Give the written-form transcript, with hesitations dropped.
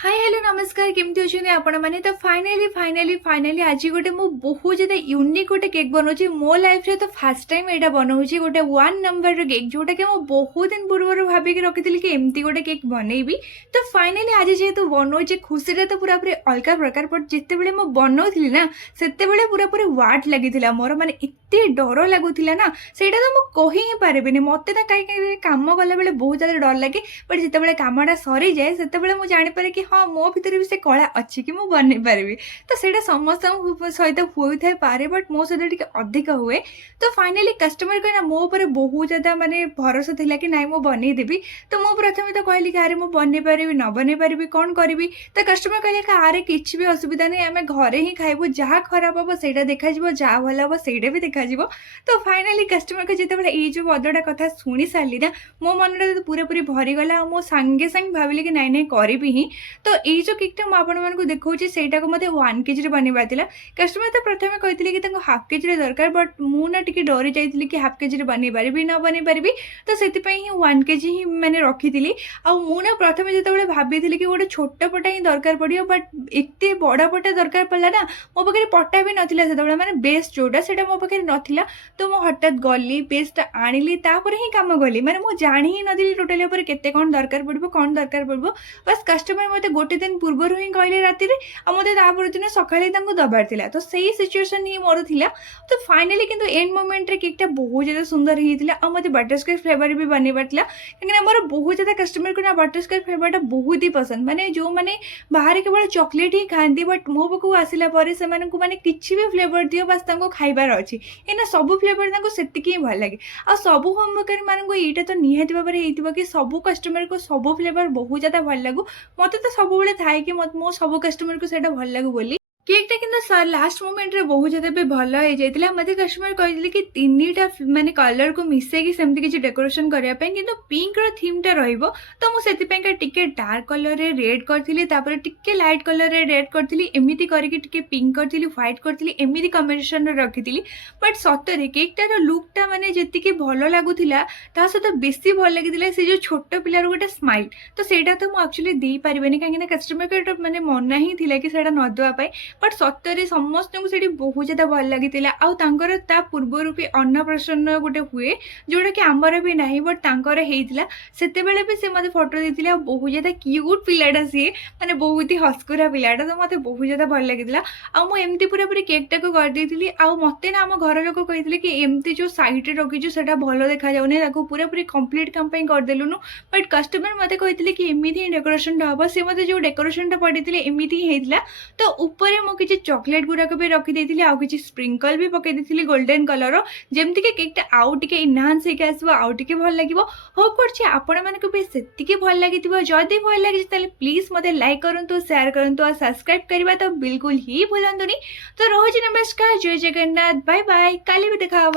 Hi hello नमस्कार केमती अच्छे आपण मैंने तो फाइनाली आज गोटे मु बहुत ज्यादा यूनिक गोटे केक बनाऊँ मो लाइफ रे तो फास्ट टाइम यहाँ बनाऊँ गोटे 1 नंबर केक जोटा कि मुझे बहुत दिन पूर्व भाविक रखी कि एमती गोटे केक बनईबी। तो फाइनाली आज जेहेतु बनाऊे खुशी तो पूरा पूरी अलग प्रकार बट जिते बड़े मुझे बनाऊली ना से पूरा पूरी वाट लगी मोर मैंने एत डर लगुला ना से तो मुझे ही पारे मत ना कहीं कम कला बेले बहुत ज्यादा डर लगे बट जिते कमटा सरी जाए से मुझे जानीपे कि हाँ मो भितर भी से कला अच्छी कि मुझे बन पारि तो सहीटा समस्त सहित होता पारे बट मो सहित टे अधिक हुए। तो फाइनाली कस्टमर कहना मो पर बहुत ज्यादा माने भरोसा थिला कि नाई मुझे बनईदेवी। तो मुझे प्रथम तो कहली कि अरे मुझे बन पारि न बन पारि कौन करी। तो कस्टमर कहले कि अरे किसी भी असुविधा नहीं आम घरे ही खाइबू जहाँ खराब हम से देखा जहाँ भल हम से भी देखा। तो फाइनाली कस्टमर को जिते ये जो पदटा कथा शुणी सारी ना मो मन पूरा पूरी भरीगला मो सांगे सांगे भाविली कि नाई नाई करी ही। तो ये जो केकटा मुझे देखा से मत 1 kg बनवा कस्टमर तो प्रथम कहते कि हाफ kg दरकार बट मुझे टी डरी जाइए कि हाफ kg बन पारि न बन पारि। तो से 1 kg ही मैंने रखी मुझे प्रथम जो भाभी कि गोटे छोट पटा ही दरकार पड़ो बट एत बड़ पटा दरकार पड़ा ना मो पाखे पटा भी नाला से मैंने बेस्ट जोटा से मो पाखे नाला। तो मुझे हठात गली बेस्ट आनिली तापर ही कम गली मैंने मुझे जाणी ही नी टोटाली केते कौन दरकार पड़ो कौन दरकार पड़ो बस कस्टमर मत गोटे दिन पूर्व ही कहले राति मत दिन सकाले दबार था। तो सही सिचुएसन ही मोर थिला। तो फाइनाली किंतु एंड मोमेंट रे केकटा बहुत ज्यादा सुंदर होता और मत बटरस्कच फ्लेवर भी बनवा कहीं मोर बहुत ज्यादा कस्टमर को ना बटरस्कच फ्लेवर बहुत ही पसंद माने जो मैंने बाहर केवल चॉकलेट ही खाती बट मो पाक आसला से मैंने किसी भी फ्लेवर दियो बस खाइबार अच्छी कहीं सब फ्लेवर से भल लगे आ सब होम बेकर मानक यहाँ तो निहाती भाव में कि सब कस्टमर को सब फ्लेवर बहुत ज्यादा भल लगू मत तो सब थाए कि मो सब कस्टमर को सेटा भल लगू बोली। केकटा कि लास्ट मोमेंट रे बहुत ज्यादा भी भल हो जाता मत कस्टमर कहते कि 3टा माने कलर को मिसेकी सेमती किसी डेकोरेशन करने कि पिंक थीमटा रहिबो। तो मुझे टिके डार्क कलर रे रेड करी टिके लाइट कलर रे रेड करी एमती करके पिंक करी व्हाइट करी एमती कम्बिनेशन रखी। बट सतरे केकटार लुकटा माने जी भल लगुला सहित बेसी भल लगी से जो छोट पिलार गोटे स्माइल। तो सेटा तो मुझे एक्चुअली दे पारे कहीं कस्टमर को मैंने मना ही थी कि नदेवाई बट सतरे समस्त को से बहुत ज्यादा भल लगी पूर्वर भी अन्नप्राशन गोटे हुए जोटा कि आमर भी ना बट से भी से मत फोटो देते बहुत ज्यादा क्यूट पिलाटा सी मैंने बहुत ही हस्कुरा पिलाटा। तो मत बहुत ज्यादा भल लगी मुझे पूरा पूरी केकटा को करदी मत ना आम घर लोक कहते कि एमती जो सैड्रे रखीचु से भल देखा जाऊनी पूरा पूरी कम्प्लीट कम करदेलुनु। बट कस्टमर मत कहते कि एमती ही डेकोरेशन हम से मत जो डेकोरेशन पड़े एमती ही होता। तो ऊपर मुझे चॉकलेट गुड़ाक भी रखी आउ कि स्प्रिंकल भी पकई गोल्डन कलर जमती कि केकटा आउ टे इनहांस होकर आउ टे भल लगे होप कर आपण मानक भी से भल लगी जदि भल लगी प्लीज मत लाइक करूँ शेयर करूँ और सब्सक्राइब करवा तो बिल्कुल ही भूलतुनि। तो रोज नमस्कार जय जगन्नाथ बाय बाय काली भी देखा।